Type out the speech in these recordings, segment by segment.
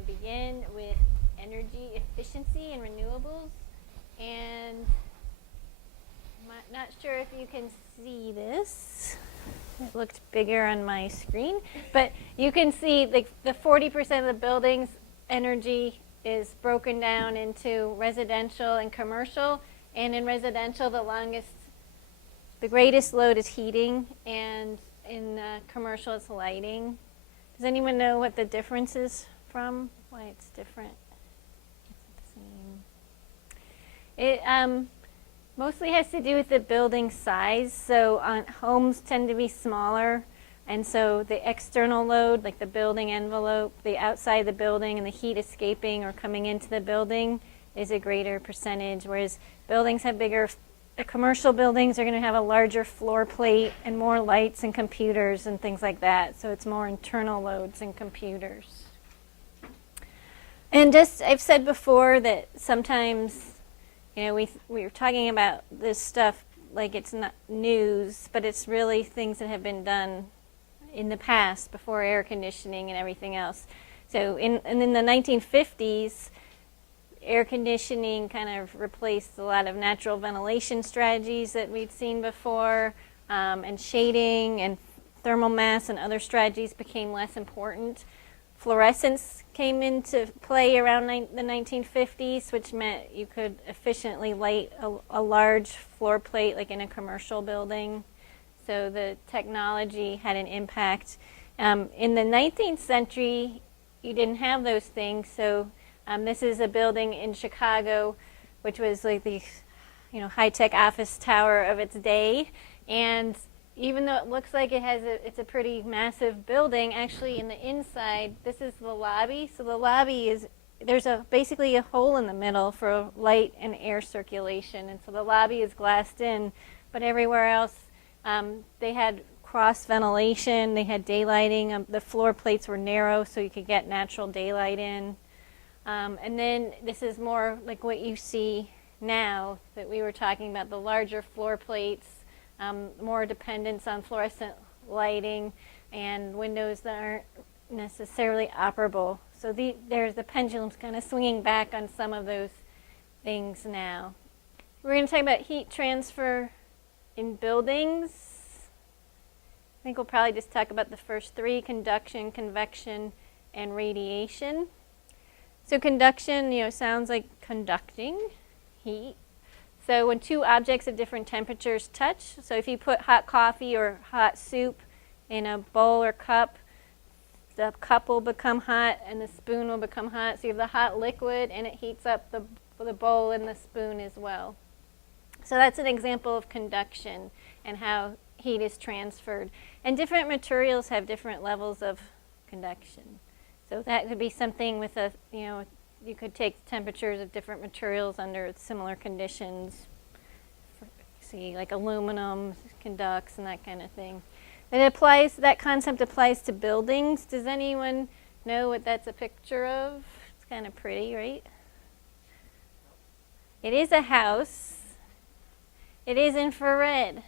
to begin with energy efficiency and renewables. And I'm not sure if you can see this. It looked bigger on my screen. But you can see the 40% of the building's energy is broken down into residential and commercial. And in residential, the greatest load is heating, and in commercial, it's lighting. Does anyone know what the difference is from? Why it's different? It's the same. It mostly has to do with the building size. So homes tend to be smaller, and so the external load, like the building envelope, the outside of the building, and the heat escaping or coming into the building is a greater percentage, whereas buildings have commercial buildings are going to have a larger floor plate and more lights and computers and things like that. So it's more internal loads and computers. And I've said before that sometimes, we were talking about this stuff like it's not news, but it's really things that have been done in the past before air conditioning and everything else. So in the 1950s, air conditioning kind of replaced a lot of natural ventilation strategies that we'd seen before, and shading and thermal mass and other strategies became less important. Fluorescence came into play around the 1950s, which meant you could efficiently light a large floor plate like in a commercial building. So the technology had an impact. In the 19th century, you didn't have those things, so this is a building in Chicago, which was like the, high-tech office tower of its day. And even though it looks like it's a pretty massive building, actually in the inside, this is the lobby. So the lobby there's basically a hole in the middle for light and air circulation. And so the lobby is glassed in, but everywhere else, they had cross ventilation, they had daylighting. The floor plates were narrow, so you could get natural daylight in. And then this is more like what you see now that we were talking about, the larger floor plates, more dependence on fluorescent lighting, and windows that aren't necessarily operable. So there's the pendulum's kind of swinging back on some of those things now. We're going to talk about heat transfer in buildings. I think we'll probably just talk about the first three: conduction, convection, and radiation. So conduction, sounds like conducting heat. So when two objects of different temperatures touch, so if you put hot coffee or hot soup in a bowl or cup, the cup will become hot and the spoon will become hot. So you have the hot liquid and it heats up the bowl and the spoon as well. So that's an example of conduction and how heat is transferred. And different materials have different levels of conduction. So that could be something with you could take temperatures of different materials under similar conditions. See, like aluminum conducts and that kind of thing. That concept applies to buildings. Does anyone know what that's a picture of? It's kind of pretty, right? It is a house. It is infrared.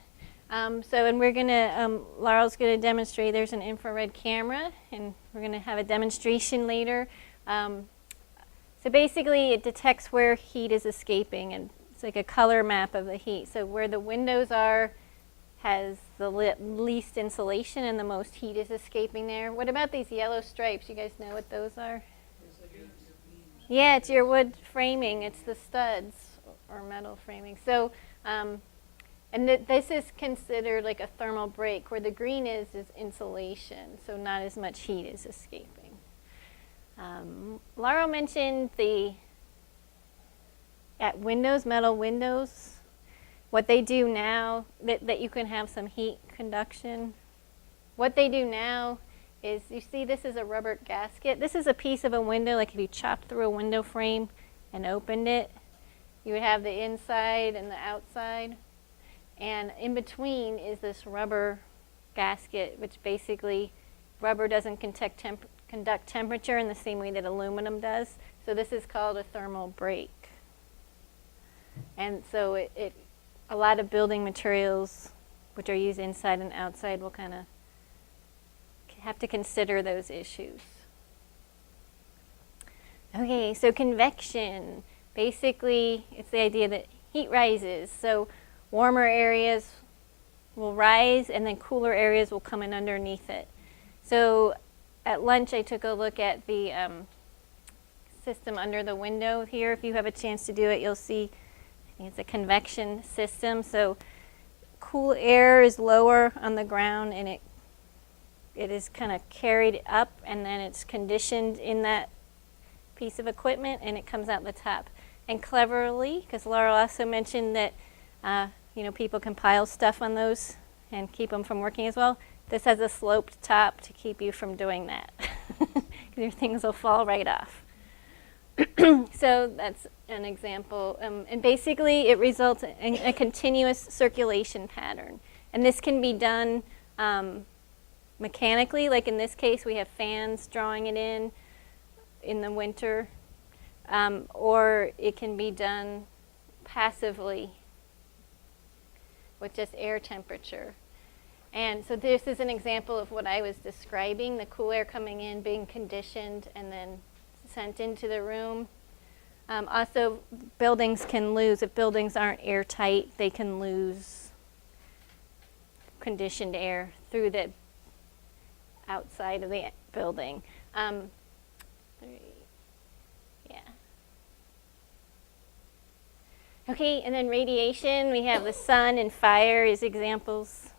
And we're going to, Laurel's going to demonstrate. There's an infrared camera, and we're going to have a demonstration later. So basically, it detects where heat is escaping, and it's like a color map of the heat. So where the windows are has the least insulation, and the most heat is escaping there. What about these yellow stripes? You guys know what those are? Yeah, it's your wood framing. It's the studs or metal framing. So. And this is considered like a thermal break, where the green is insulation, so not as much heat is escaping. Laura mentioned metal windows, what they do now, that you can have some heat conduction. What they do now is, you see this is a rubber gasket. This is a piece of a window, like if you chopped through a window frame and opened it, you would have the inside and the outside. And in between is this rubber gasket, which basically rubber doesn't conduct temperature in the same way that aluminum does. So this is called a thermal break. And so a lot of building materials, which are used inside and outside, will kind of have to consider those issues. Okay, so convection. Basically, it's the idea that heat rises. So warmer areas will rise and then cooler areas will come in underneath it. So at lunch I took a look at the system under the window here. If you have a chance to do it, you'll see I think it's a convection system. So cool air is lower on the ground and it is kind of carried up and then it's conditioned in that piece of equipment and it comes out the top. And cleverly, because Laura also mentioned that people can pile stuff on those and keep them from working as well, this has a sloped top to keep you from doing that. Your things will fall right off. So that's an example. And basically it results in a continuous circulation pattern. And this can be done mechanically, like in this case we have fans drawing it in the winter, or it can be done passively with just air temperature. And so this is an example of what I was describing, the cool air coming in, being conditioned, and then sent into the room. Also, buildings can lose, if buildings aren't airtight, they can lose conditioned air through the outside of the building. Okay, and then radiation, we have the sun and fire as examples.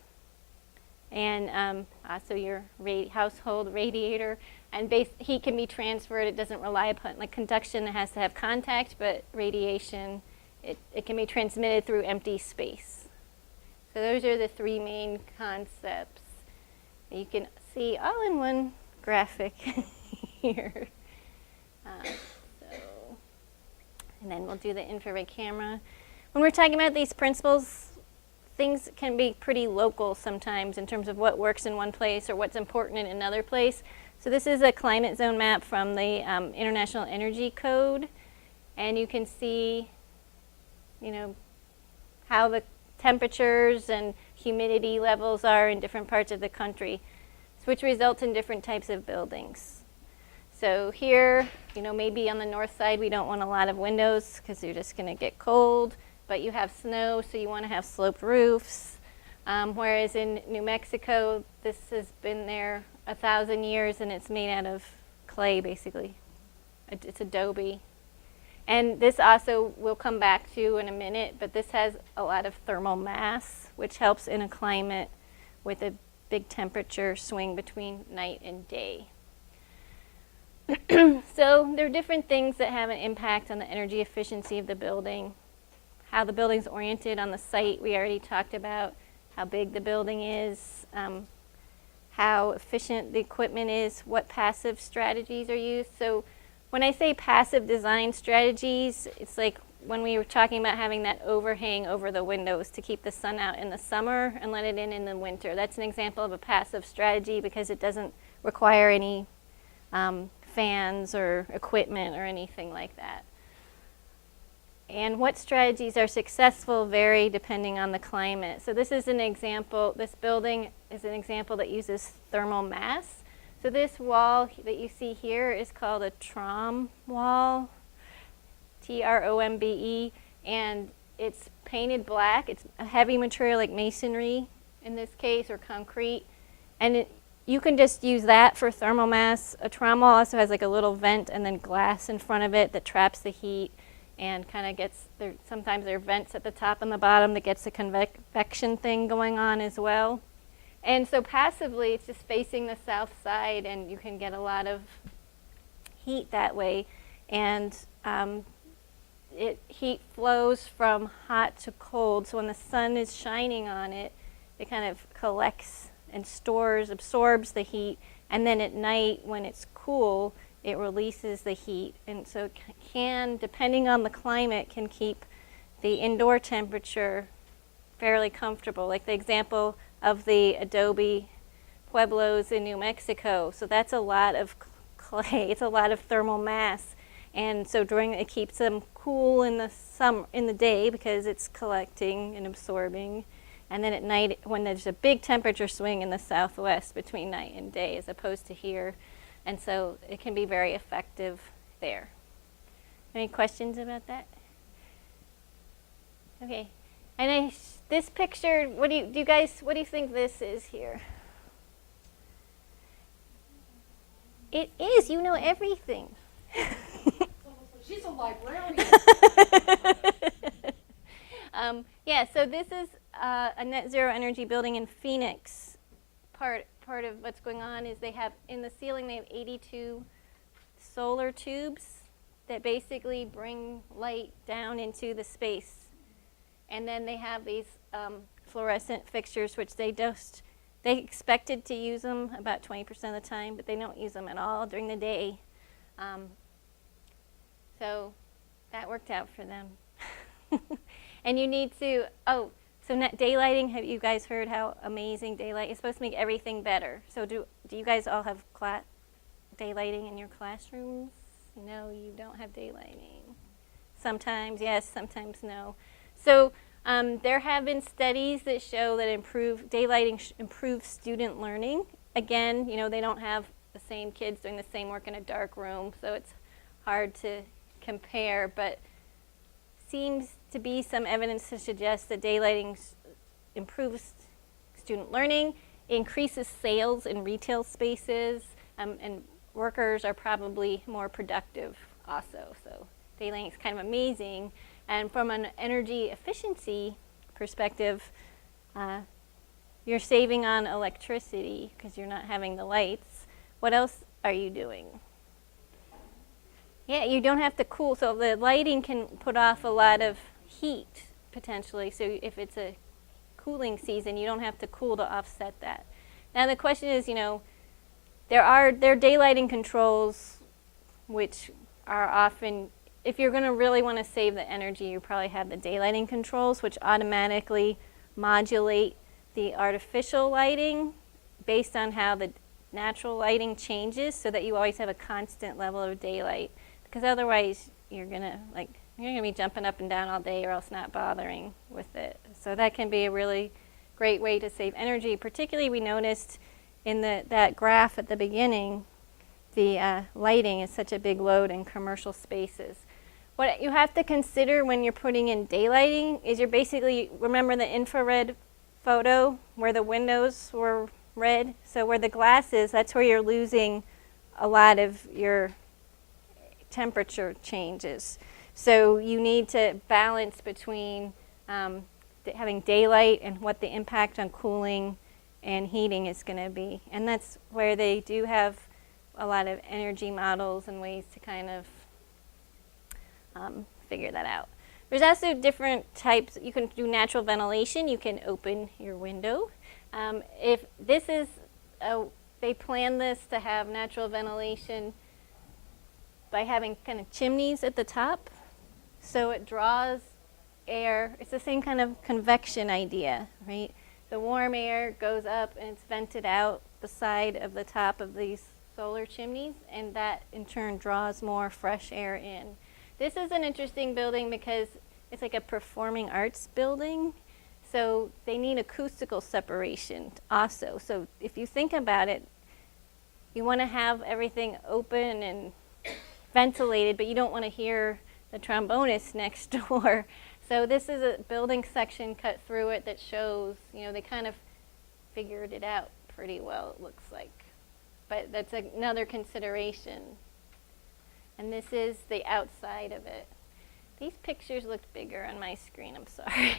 And also your household radiator. And heat can be transferred. It doesn't rely upon, like conduction, it has to have contact, but radiation, it can be transmitted through empty space. So those are the three main concepts that you can see all in one graphic here. And then we'll do the infrared camera. When we're talking about these principles, things can be pretty local sometimes in terms of what works in one place or what's important in another place. So this is a climate zone map from the International Energy Code. And you can see, how the temperatures and humidity levels are in different parts of the country, which results in different types of buildings. So here, maybe on the north side we don't want a lot of windows because you're just going to get cold, but you have snow, so you want to have sloped roofs. Whereas in New Mexico, this has been there 1,000 years and it's made out of clay, basically. It's adobe. And this also we'll come back to in a minute, but this has a lot of thermal mass, which helps in a climate with a big temperature swing between night and day. So there are different things that have an impact on the energy efficiency of the building. How the building's oriented on the site, we already talked about. How big the building is, how efficient the equipment is, what passive strategies are used. So when I say passive design strategies, it's like when we were talking about having that overhang over the windows to keep the sun out in the summer and let it in the winter. That's an example of a passive strategy because it doesn't require any fans or equipment or anything like that. And what strategies are successful vary depending on the climate. So this is an example, this building is an example that uses thermal mass. So this wall that you see here is called a TROM wall, T-R-O-M-B-E, and it's painted black. It's a heavy material like masonry in this case, or concrete. And you can just use that for thermal mass. A TROM wall also has like a little vent and then glass in front of it that traps the heat and kind of gets, sometimes there are vents at the top and the bottom that gets the convection thing going on as well. And so passively, it's just facing the south side and you can get a lot of heat that way. And heat flows from hot to cold. So when the sun is shining on it, it kind of collects and absorbs the heat, and then at night when it's cool, it releases the heat. And so it can, depending on the climate, can keep the indoor temperature fairly comfortable. Like the example of the adobe pueblos in New Mexico. So that's a lot of clay, it's a lot of thermal mass. And so it keeps them cool in the day because it's collecting and absorbing. And then at night, when there's a big temperature swing in the southwest between night and day as opposed to here. And so it can be very effective there. Any questions about that? Okay. And this picture, what do you guys, what do you think this is here? It is. You know everything. She's a librarian. Yeah, so this is a net zero energy building in Phoenix. Part of what's going on is they have, in the ceiling, they have 82 solar tubes that basically bring light down into the space. And then they have these fluorescent fixtures, which they expected to use them about 20% of the time, but they don't use them at all during the day. So that worked out for them. And you need to, so net daylighting, have you guys heard how amazing daylight is supposed to make everything better? So do you guys all have daylighting in your classrooms? No, you don't have daylighting. Sometimes yes, sometimes no. So there have been studies that show that daylighting improves student learning. Again, they don't have the same kids doing the same work in a dark room, so it's hard to compare, but seems to be some evidence to suggest that daylighting improves student learning, increases sales in retail spaces, and workers are probably more productive also. So daylighting is kind of amazing. And from an energy efficiency perspective, you're saving on electricity because you're not having the lights. What else are you doing? Yeah, you don't have to cool. So the lighting can put off a lot of heat, potentially. So if it's a cooling season, you don't have to cool to offset that. Now the question is, there are daylighting controls, which are often, if you're going to really want to save the energy, you probably have the daylighting controls, which automatically modulate the artificial lighting based on how the natural lighting changes, so that you always have a constant level of daylight. Because otherwise, you're going to be jumping up and down all day, or else not bothering with it. So that can be a really great way to save energy. Particularly, we noticed in that graph at the beginning, the lighting is such a big load in commercial spaces. What you have to consider when you're putting in daylighting is you're basically, remember the infrared photo where the windows were red? So where the glass is, that's where you're losing a lot of your temperature changes. So you need to balance between having daylight and what the impact on cooling and heating is going to be. And that's where they do have a lot of energy models and ways to kind of figure that out. There's also different types. You can do natural ventilation. You can open your window. If this is, they plan this to have natural ventilation by having kind of chimneys at the top. So it draws air. It's the same kind of convection idea, right? The warm air goes up and it's vented out the side of the top of these solar chimneys, and that in turn draws more fresh air in. This is an interesting building because it's like a performing arts building, so they need acoustical separation also. So if you think about it, you want to have everything open and ventilated, but you don't want to hear the trombonist next door. So this is a building section cut through it that shows, they kind of figured it out pretty well, it looks like. But that's another consideration. And this is the outside of it. These pictures looked bigger on my screen, I'm sorry.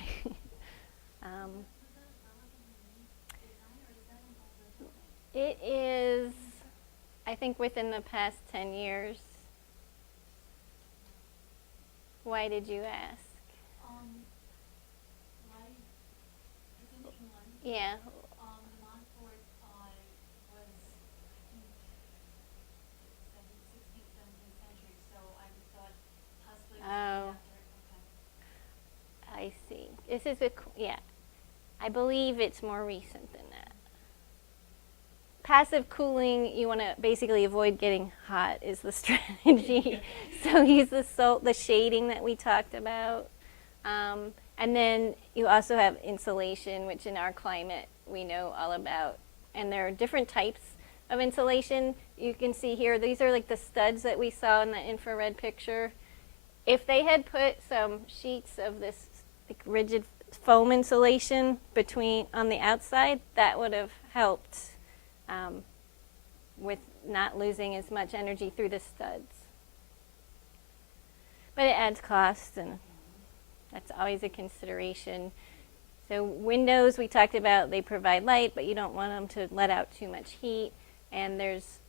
It is, I think, within the past 10 years. Why did you ask? Yeah. The Montfort was, I think, 16th, 17th century, so I thought possibly Oh. after. Okay. I see. This is yeah. I believe it's more recent than that. Passive cooling, you want to basically avoid getting hot is the strategy. So use the shading that we talked about. And then you also have insulation, which in our climate we know all about. And there are different types of insulation. You can see here, these are like the studs that we saw in the infrared picture. If they had put some sheets of this like, rigid foam insulation between on the outside, that would have helped um, with not losing as much energy through the studs. But it adds cost, and that's always a consideration. So windows, we talked about, they provide light, but you don't want them to let out too much heat. And there's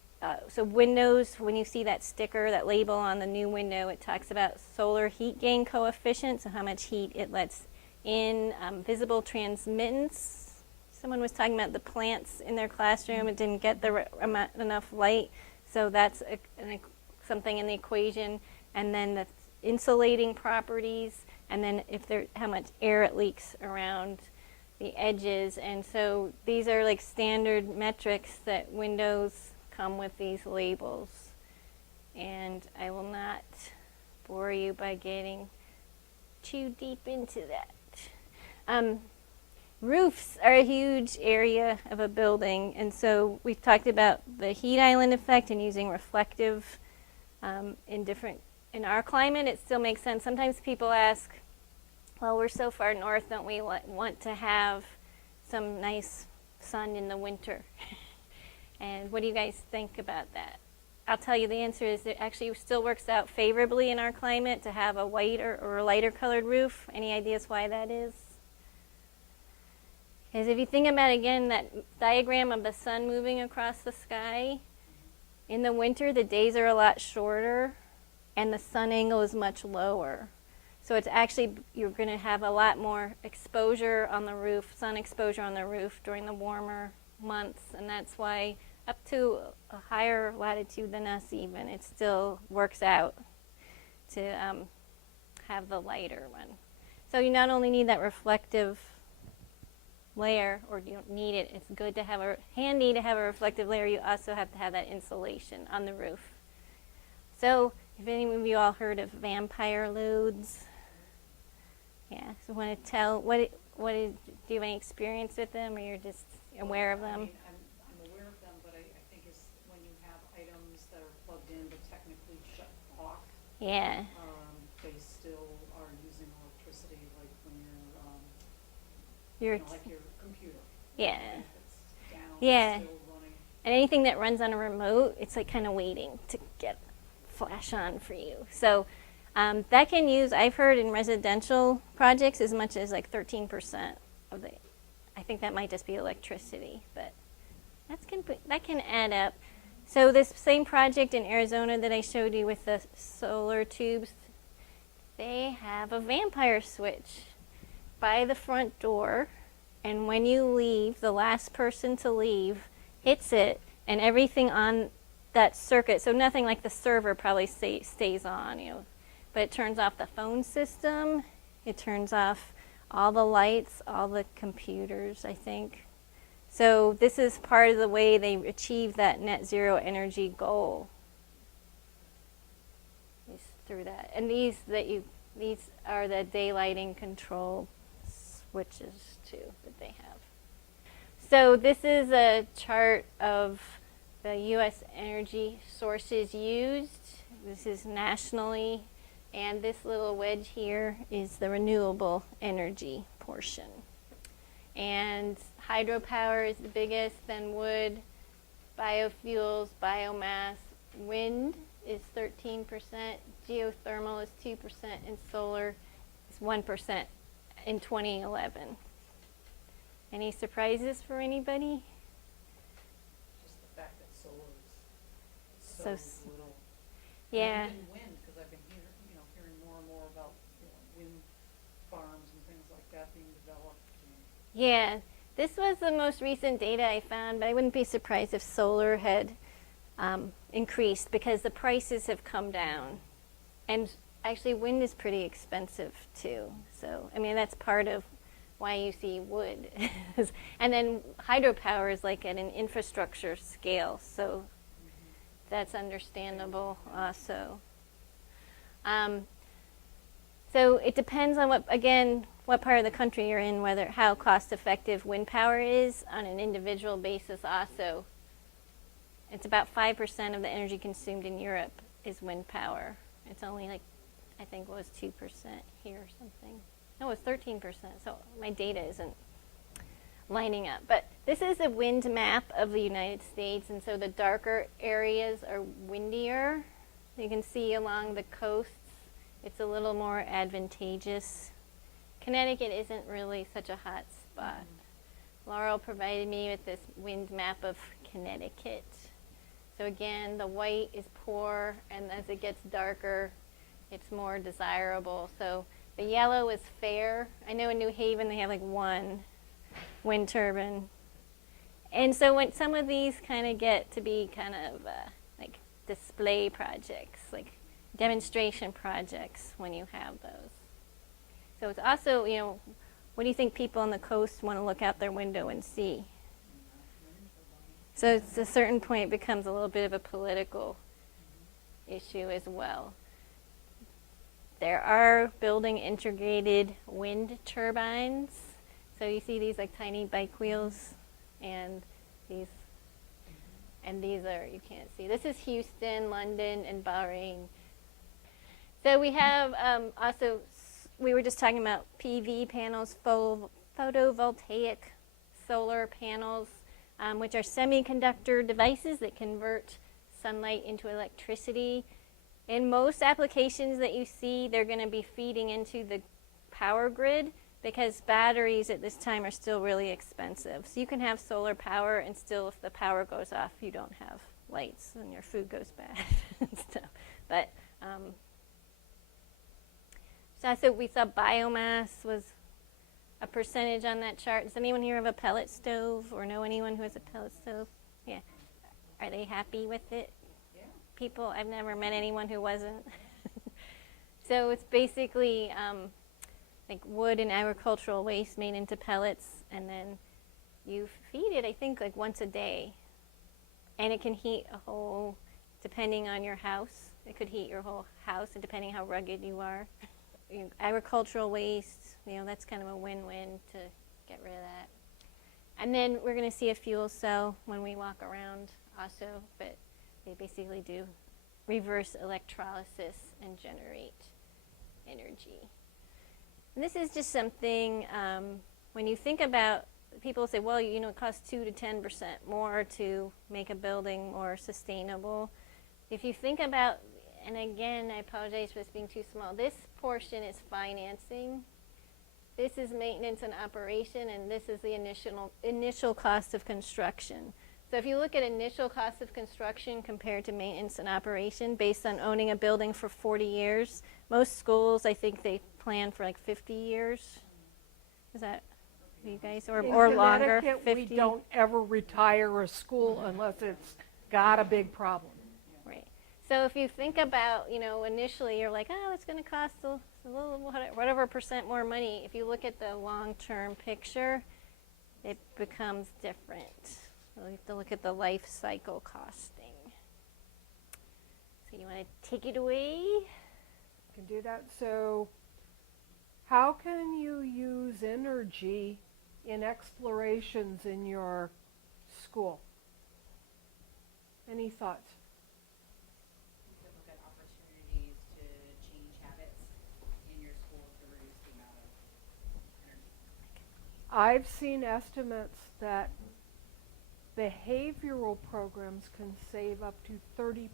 so windows, when you see that sticker, that label on the new window, it talks about solar heat gain coefficient, so how much heat it lets in. Visible transmittance. Someone was talking about the plants in their classroom. It didn't get enough light, so that's something in the equation. And then the insulating properties, and then how much air it leaks around the edges. And so these are like standard metrics that windows come with these labels. And I will not bore you by getting too deep into that. Roofs are a huge area of a building, and so we've talked about the heat island effect and using reflective in our climate. It still makes sense. Sometimes people ask, well, we're so far north, don't we want to have some nice sun in the winter? And what do you guys think about that? I'll tell you the answer is it actually still works out favorably in our climate to have a whiter or a lighter colored roof. Any ideas why that is? Because if you think about, again, that diagram of the sun moving across the sky, in the winter the days are a lot shorter and the sun angle is much lower. So it's actually, you're going to have a lot more exposure on the roof, sun exposure on the roof during the warmer months, and that's why up to a higher latitude than us even, it still works out to have the lighter one. So you not only need that reflective layer, or you don't need it, it's good to have handy to have a reflective layer, you also have to have that insulation on the roof. So if any of you all heard of vampire loads? Yeah, so want to tell, do you have any experience with them, or you're just aware of them? I'm aware of them, but I think it's when you have items that are plugged in but technically shut off. Yeah. They still are using electricity, like when you're like your computer. Yeah. It's down, Yeah. it's still running. And anything that runs on a remote, it's like kind of waiting to get flash on for you. So that can use, I've heard in residential projects, as much as like 13% of the, I think that might just be electricity, but that can add up. So this same project in Arizona that I showed you with the solar tubes, they have a vampire switch by the front door, and when you leave, the last person to leave hits it, and everything on that circuit, so nothing like the server probably stays on, but it turns off the phone system, it turns off all the lights, all the computers, I think. So this is part of the way they achieve that net zero energy goal. Is through that. And these are the daylighting control switches too that they have. So this is a chart of the U.S. energy sources used. This is nationally, and this little wedge here is the renewable energy portion. And hydropower is the biggest, then wood, biofuels, biomass, wind is 13%, geothermal is 2%, and solar is 1% in 2011. Any surprises for anybody? Just the fact that solar is So little. Yeah. And even wind, because I've been hearing more and more about wind farms and things like that being developed. Yeah, this was the most recent data I found, but I wouldn't be surprised if solar had increased because the prices have come down. And actually wind is pretty expensive too. So, I mean, that's part of why you see wood. And then hydropower is like at an infrastructure scale, so that's understandable also. So it depends on what part of the country you're in, how cost effective wind power is on an individual basis also. It's about 5% of the energy consumed in Europe is wind power. It's only like I think was 2% here or something. No, it was 13%. So my data isn't lining up. But this is a wind map of the United States, and so the darker areas are windier. You can see along the coasts, it's a little more advantageous. Connecticut isn't really such a hot spot. Laurel provided me with this wind map of Connecticut. So again, the white is poor, and as it gets darker, it's more desirable. So the yellow is fair. I know in New Haven they have like one wind turbine. And so when some of these kind of get to be kind of like display projects, like demonstration projects when you have those. So it's also, what do you think people on the coast want to look out their window and see? So it's a certain point it becomes a little bit of a political issue as well. There are building integrated wind turbines. So you see these like tiny bike wheels, and these are, you can't see. This is Houston, London, and Bahrain. So we have also, we were just talking about PV panels, photovoltaic solar panels, which are semiconductor devices that convert sunlight into electricity. In most applications that you see, they're going to be feeding into the power grid because batteries at this time are still really expensive. So you can have solar power and still, if the power goes off, you don't have lights and your food goes bad and stuff. But so we saw biomass was a percentage on that chart. Does anyone here have a pellet stove or know anyone who has a pellet stove? Yeah. Are they happy with it? Yeah. People, I've never met anyone who wasn't. So it's basically like wood and agricultural waste made into pellets, and then you feed it, I think, like once a day. And it can heat a whole, depending on your house, it could heat your whole house, and depending how rugged you are. Agricultural waste, that's kind of a win-win to get rid of that. And then we're going to see a fuel cell when we walk around also, but they basically do reverse electrolysis and generate energy. And this is just something, when you think about, people say, well, it costs 2 to 10% more to make a building more sustainable. If you think about, and again, I apologize for this being too small, this portion is financing. This is maintenance and operation, and this is the initial cost of construction. So if you look at initial cost of construction compared to maintenance and operation based on owning a building for 40 years, most schools, I think they plan for like 50 years. Is that you guys? Or longer, 50? We don't ever retire a school unless it's got a big problem. Right. So if you think about, initially you're like, oh, it's going to cost a little, whatever percent more money. If you look at the long-term picture, it becomes different. So you have to look at the life cycle costing. So you want to take it away? Can do that. So how can you use energy in explorations in your school? Any thoughts? You could look at opportunities to change habits in your school to reduce the amount of energy. I've seen estimates that behavioral programs can save up to 30%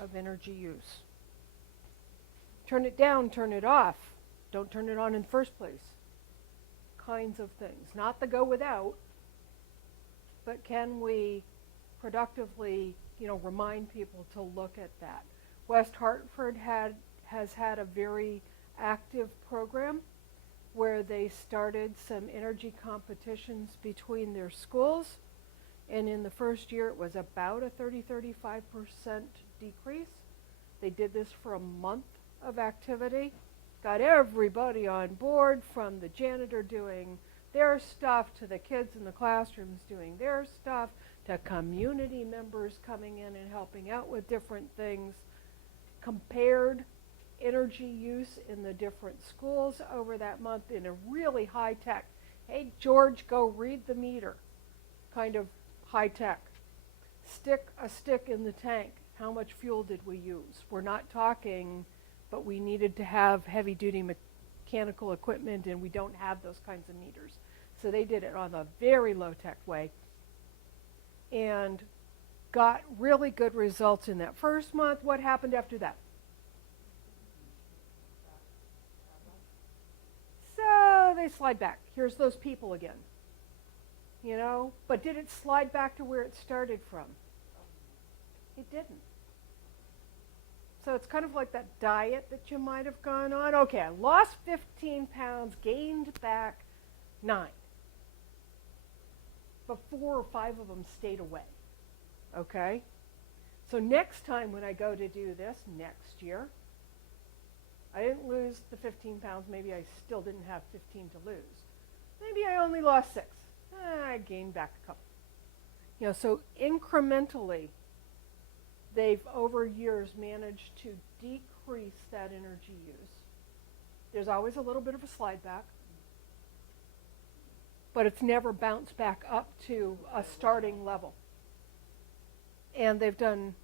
of energy use. Turn it down, turn it off. Don't turn it on in the first place. Kinds of things. Not the go without, but can we productively, remind people to look at that. West Hartford has had a very active program where they started some energy competitions between their schools, and in the first year it was about a 30-35% decrease. They did this for a month of activity, got everybody on board, from the janitor doing their stuff to the kids in the classrooms doing their stuff to community members coming in and helping out with different things, compared energy use in the different schools over that month in a really high-tech, hey, George, go read the meter kind of high-tech. Stick a stick in the tank. How much fuel did we use? We're not talking but we needed to have heavy-duty mechanical equipment, and we don't have those kinds of meters. So they did it on a very low-tech way and got really good results in that first month. What happened after that? So they slide back. Here's those people again. You know, but did it slide back to where it started from? It didn't. So it's kind of like that diet that you might have gone on. Okay, I lost 15 pounds, gained back 9. But 4 or 5 of them stayed away. Okay? So next time when I go to do this next year, I didn't lose the 15 pounds. Maybe I still didn't have 15 to lose. Maybe I only lost 6. I gained back a couple. You know, so incrementally, they've over years managed to decrease that energy use. There's always a little bit of a slide back, but it's never bounced back up to a starting level. And they've done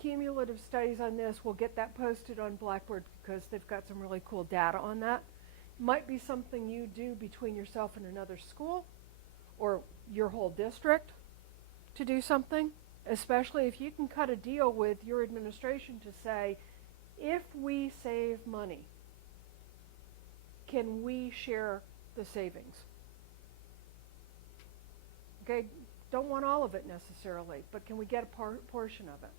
cumulative studies on this. We'll get that posted on Blackboard because they've got some really cool data on that. Might be something you do between yourself and another school or your whole district to do something, especially if you can cut a deal with your administration to say, if we save money, can we share the savings? Okay, don't want all of it necessarily, but can we get a portion of it?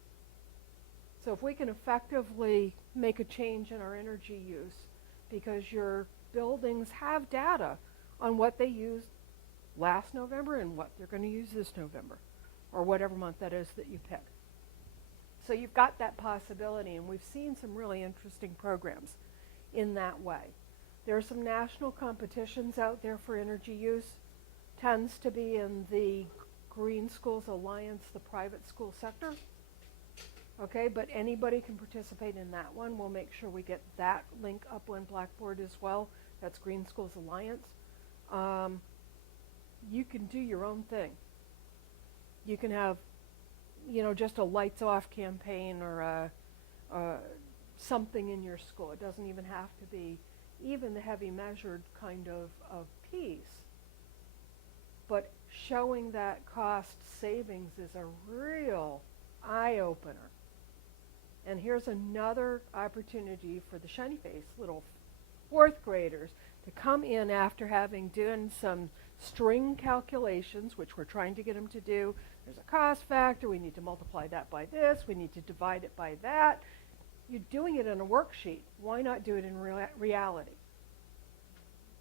So if we can effectively make a change in our energy use because your buildings have data on what they used last November and what they're going to use this November, or whatever month that is that you pick. So you've got that possibility, and we've seen some really interesting programs in that way. There are some national competitions out there for energy use. Tends to be in the Green Schools Alliance, the private school sector. Okay, but anybody can participate in that one. We'll make sure we get that link up on Blackboard as well. That's Green Schools Alliance. You can do your own thing. You can have, you know, just a lights off campaign or something in your school. It doesn't even have to be even the heavy measured kind of piece. But showing that cost savings is a real eye-opener. And here's another opportunity for the shiny face little 4th graders to come in after having done some string calculations, which we're trying to get them to do. There's a cost factor. We need to multiply that by this. We need to divide it by that. You're doing it in a worksheet. Why not do it in reality?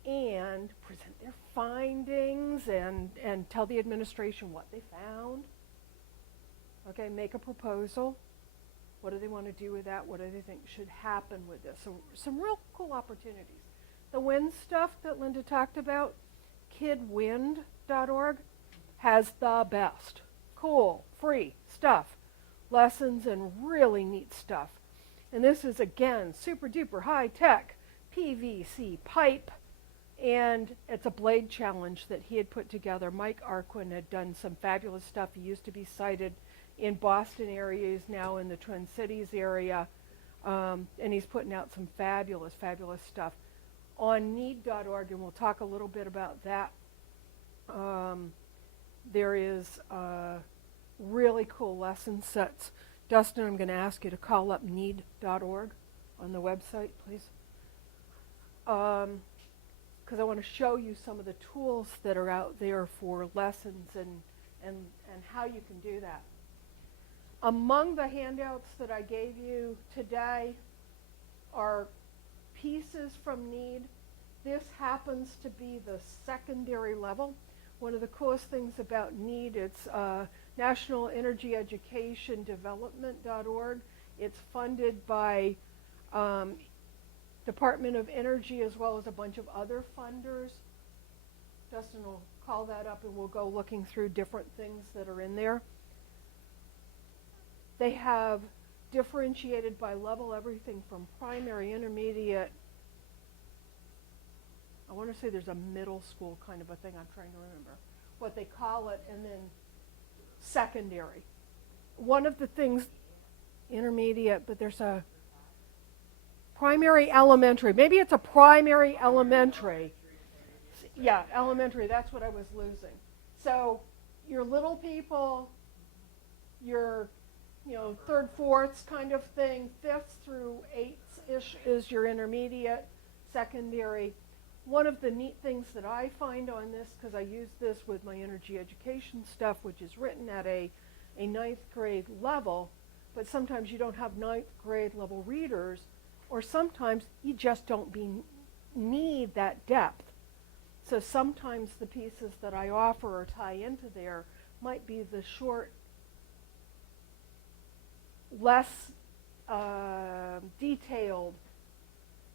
And present their findings and tell the administration what they found. Okay, make a proposal. What do they want to do with that? What do they think should happen with this? So some real cool opportunities. The wind stuff that Linda talked about, kidwind.org, has the best. Cool, free stuff. Lessons and really neat stuff. And this is, again, super duper high tech PVC pipe. And it's a blade challenge that he had put together. Mike Arquin had done some fabulous stuff. He used to be cited in Boston area. He's now in the Twin Cities area. And he's putting out some fabulous, fabulous stuff on need.org, and we'll talk a little bit about that. There is really cool lesson sets. Dustin, I'm going to ask you to call up need.org on the website, please. Because I want to show you some of the tools that are out there for lessons and how you can do that. Among the handouts that I gave you today are pieces from need. This happens to be the secondary level. One of the coolest things about need, it's National Energy Education Development.org. It's funded by Department of Energy as well as a bunch of other funders. Dustin will call that up and we'll go looking through different things that are in there. They have differentiated by level everything from primary, intermediate. I want to say there's a middle school kind of a thing. I'm trying to remember what they call it, and then secondary. One of the things, intermediate, but there's a primary elementary. Maybe it's a primary elementary. Yeah, elementary, that's what I was losing. So your little people, your third, fourths kind of thing, fifths through eighths-ish is your intermediate, secondary. One of the neat things that I find on this, because I use this with my energy education stuff, which is written at a ninth grade level, but sometimes you don't have ninth grade level readers, or sometimes you just don't need that depth. So sometimes the pieces that I offer or tie into there might be the short, less detailed,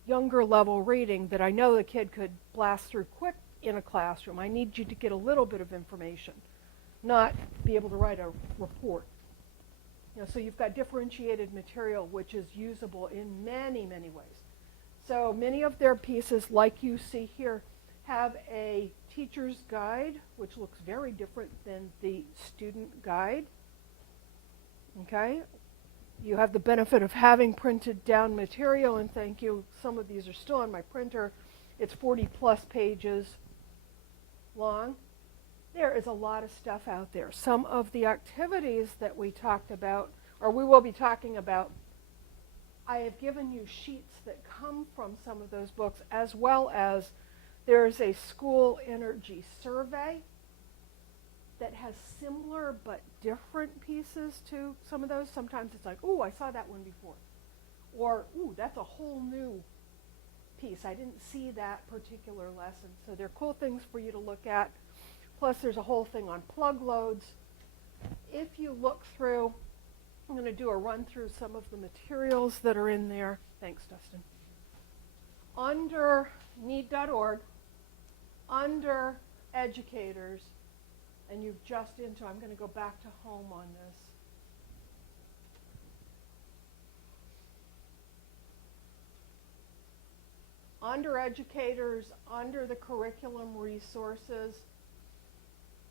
younger level reading that I know the kid could blast through quick in a classroom. I need you to get a little bit of information, not be able to write a report. So you've got differentiated material which is usable in many, many ways. So many of their pieces, like you see here, have a teacher's guide, which looks very different than the student guide. Okay? You have the benefit of having printed down material, and thank you, some of these are still on my printer. It's 40 plus pages long. There is a lot of stuff out there. Some of the activities that we talked about, or we will be talking about, I have given you sheets that come from some of those books, as well as there's a school energy survey that has similar but different pieces to some of those. Sometimes it's like, ooh, I saw that one before. Or, ooh, that's a whole new piece. I didn't see that particular lesson. So they're cool things for you to look at. Plus there's a whole thing on plug loads. If you look through, I'm going to do a run through some of the materials that are in there. Thanks, Dustin. Under need.org, under educators, and you've just I'm going to go back to home on this. Under educators, under the curriculum resources,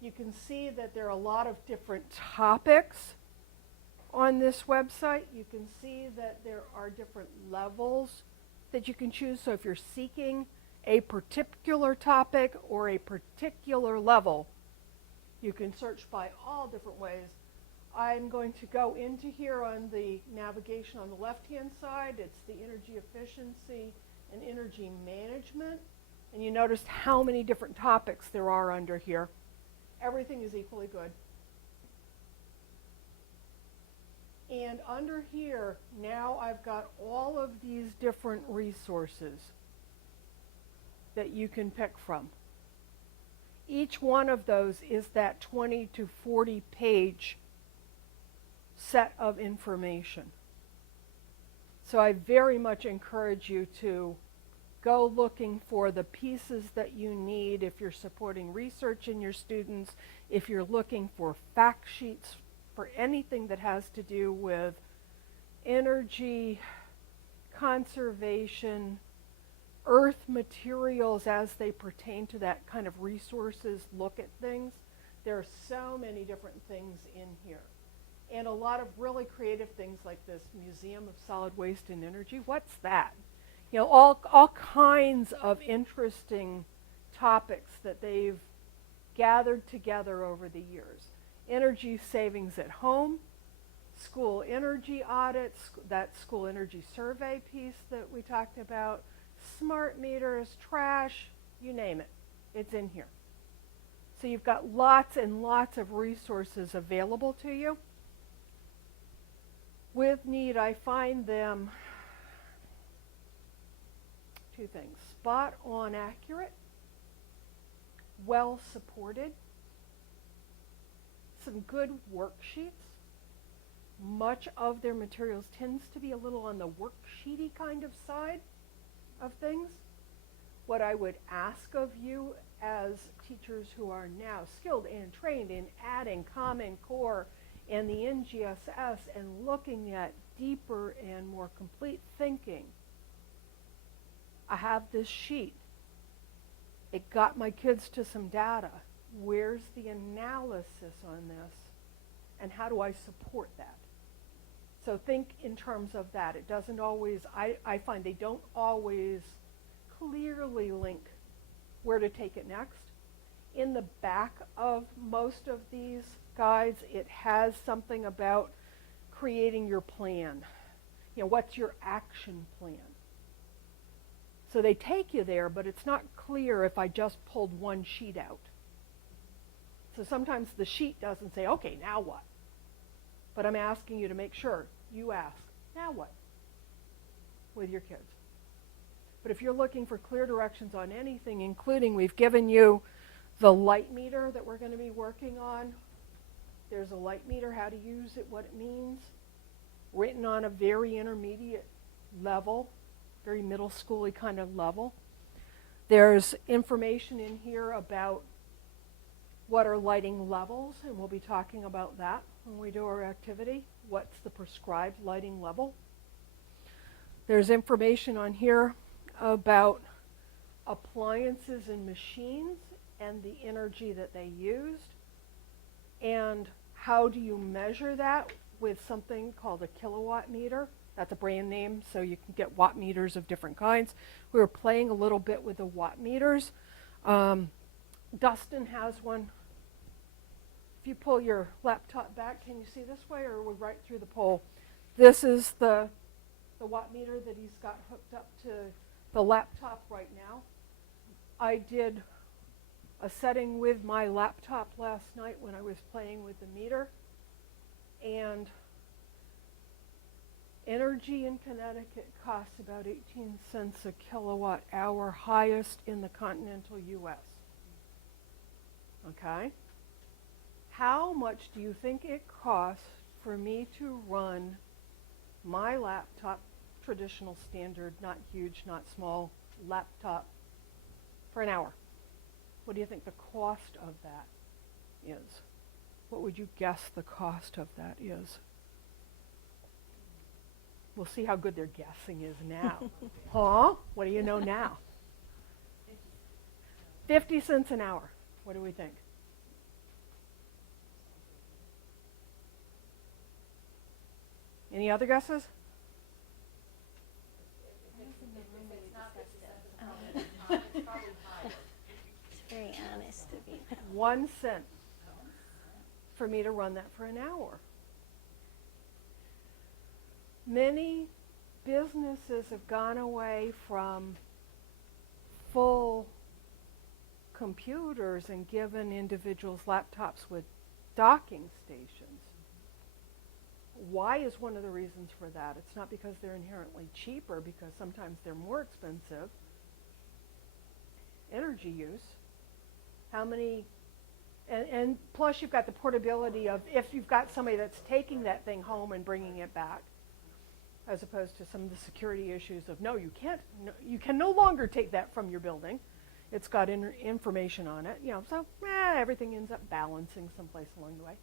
you can see that there are a lot of different topics on this website. You can see that there are different levels that you can choose. So if you're seeking a particular topic or a particular level, you can search by all different ways. I'm going to go into here on the navigation on the left-hand side. It's the energy efficiency and energy management. And you notice how many different topics there are under here. Everything is equally good. And under here, now I've got all of these different resources that you can pick from. Each one of those is that 20 to 40 page set of information. So I very much encourage you to go looking for the pieces that you need if you're supporting research in your students, if you're looking for fact sheets for anything that has to do with energy, conservation, earth materials as they pertain to that kind of resources look at things. There are so many different things in here. And a lot of really creative things like this Museum of Solid Waste and Energy. What's that? All kinds of interesting topics that they've gathered together over the years. Energy savings at home, school energy audits, that school energy survey piece that we talked about, smart meters, trash, you name it. It's in here. So you've got lots and lots of resources available to you. With need, I find them two things: spot on accurate, well supported, some good worksheets. Much of their materials tends to be a little on the worksheety kind of side of things. What I would ask of you as teachers who are now skilled and trained in adding Common Core and the NGSS and looking at deeper and more complete thinking. I have this sheet. It got my kids to some data. Where's the analysis on this? And how do I support that? So think in terms of that. It doesn't always, I find they don't always clearly link where to take it next. In the back of most of these guides, it has something about creating your plan. You know, what's your action plan? So they take you there, but it's not clear if I just pulled one sheet out. So sometimes the sheet doesn't say, okay, now what? But I'm asking you to make sure you ask, now what? With your kids. But if you're looking for clear directions on anything, including we've given you the light meter that we're going to be working on. There's a light meter, how to use it, what it means, written on a very intermediate level, very middle schooly kind of level. There's information in here about what are lighting levels, and we'll be talking about that when we do our activity. What's the prescribed lighting level? There's information on here about appliances and machines and the energy that they used, and how do you measure that with something called a kilowatt meter. That's a brand name, so you can get watt meters of different kinds. We were playing a little bit with the watt meters. Dustin has one. If you pull your laptop back, can you see this way, or we're right through the pole? This is the watt meter that he's got hooked up to the laptop right now. I did a setting with my laptop last night when I was playing with the meter, and energy in Connecticut costs about 18 cents a kilowatt hour, highest in the continental US. Okay? How much do you think it costs for me to run my laptop, traditional standard, not huge, not small, laptop, for an hour? What do you think the cost of that is? What would you guess the cost of that is? We'll see how good their guessing is now. Huh? What do you know now? 50 cents an hour. What do we think? Any other guesses? It's very honest of you. 1 cent for me to run that for an hour. Many businesses have gone away from full computers and given individuals laptops with docking stations. Why is one of the reasons for that? It's not because they're inherently cheaper, because sometimes they're more expensive. Energy use. How many, and plus you've got the portability of if you've got somebody that's taking that thing home and bringing it back, as opposed to some of the security issues of, no, you can't, no, you can no longer take that from your building. It's got information on it, so everything ends up balancing someplace along the way.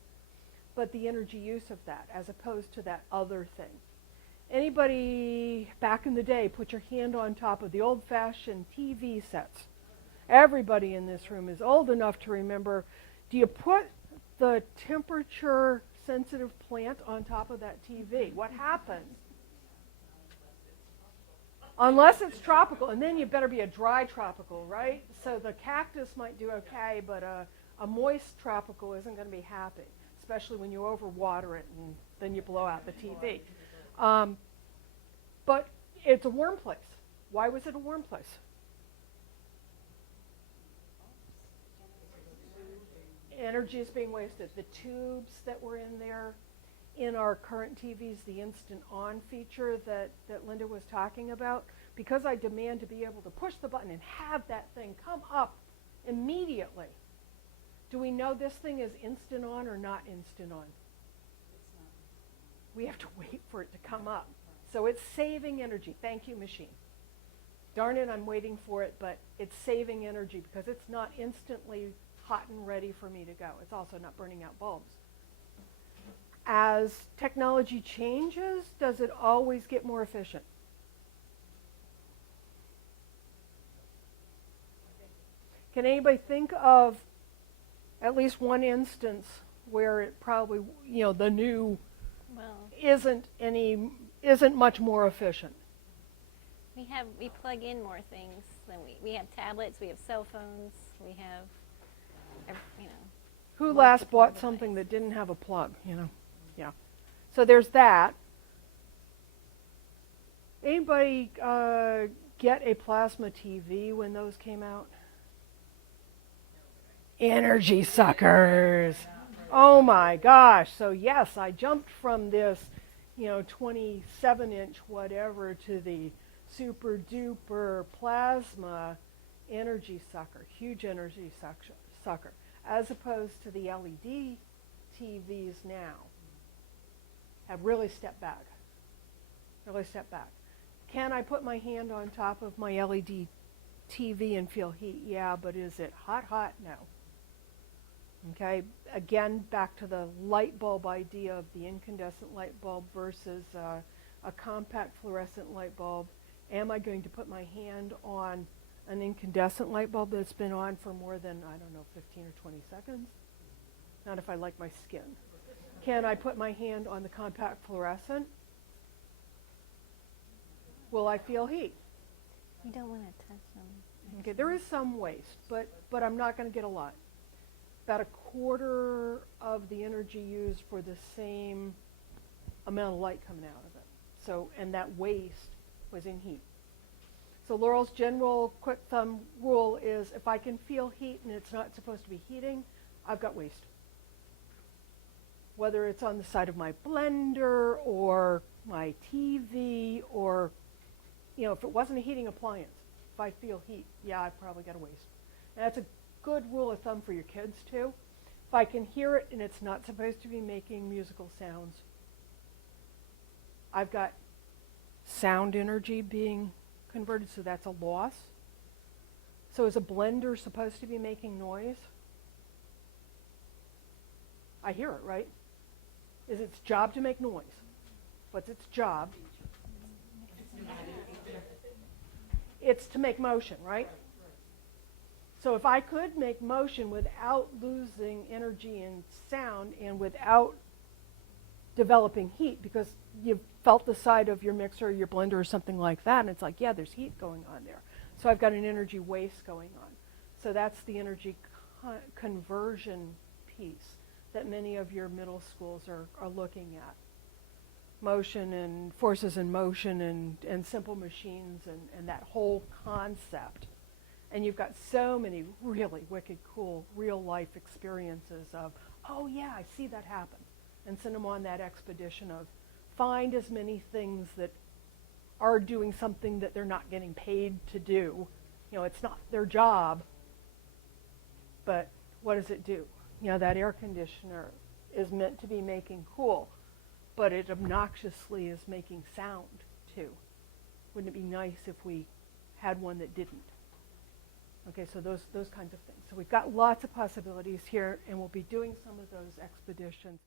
But the energy use of that, as opposed to that other thing. Anybody back in the day put your hand on top of the old-fashioned TV sets? Everybody in this room is old enough to remember, do you put the temperature-sensitive plant on top of that TV? What happens? Unless it's tropical, and then you better be a dry tropical, right? So the cactus might do okay, but a moist tropical isn't going to be happy, especially when you overwater it and then you blow out the TV. But it's a warm place. Why was it a warm place? Energy is being wasted. The tubes that were in there, in our current TVs, the instant on feature that Linda was talking about, because I demand to be able to push the button and have that thing come up immediately. Do we know this thing is instant on or not instant on? We have to wait for it to come up. So it's saving energy. Thank you, machine. Darn it, I'm waiting for it, but it's saving energy because it's not instantly hot and ready for me to go. It's also not burning out bulbs. As technology changes, does it always get more efficient? Can anybody think of at least one instance where it probably, the new Well, isn't much more efficient. we plug in more things than we have tablets, we have cell phones, we have, you know. Who last multiple bought something that devices. didn't have a plug, Yeah. So there's that. Anybody get a plasma TV when those came out? Energy suckers. Oh my gosh. So yes, I jumped from this, 27-inch whatever to the super duper plasma energy sucker, huge energy sucker, as opposed to the LED TVs now have really stepped back. Really stepped back. Can I put my hand on top of my LED TV and feel heat? Yeah, but is it hot, hot? No. Okay, again, back to the light bulb idea of the incandescent light bulb versus a compact fluorescent light bulb. Am I going to put my hand on an incandescent light bulb that's been on for more than, 15 or 20 seconds? Not if I like my skin. Can I put my hand on the compact fluorescent? Will I feel heat? You don't want to touch them. Okay, there is some waste, but I'm not going to get a lot. About a quarter of the energy used for the same amount of light coming out of it. So, and that waste was in heat. So Laurel's general quick thumb rule is if I can feel heat and it's not supposed to be heating, I've got waste. Whether it's on the side of my blender or my TV or, if it wasn't a heating appliance, if I feel heat, yeah, I've probably got a waste. And that's a good rule of thumb for your kids too. If I can hear it and it's not supposed to be making musical sounds, I've got sound energy being converted, so that's a loss. So is a blender supposed to be making noise? I hear it, right? Is its job to make noise? What's its job? It's to make motion, right? So if I could make motion without losing energy and sound and without developing heat, because you've felt the side of your mixer or your blender or something like that, and it's like, yeah, there's heat going on there. So I've got an energy waste going on. So that's the energy conversion piece that many of your middle schools are looking at. Motion and forces in motion and simple machines and that whole concept. And you've got so many really wicked cool real life experiences of, oh yeah, I see that happen. And send them on that expedition of find as many things that are doing something that they're not getting paid to do. It's not their job, but what does it do? That air conditioner is meant to be making cool, but it obnoxiously is making sound too. Wouldn't it be nice if we had one that didn't? Okay, so those kinds of things. So we've got lots of possibilities here, and we'll be doing some of those expeditions.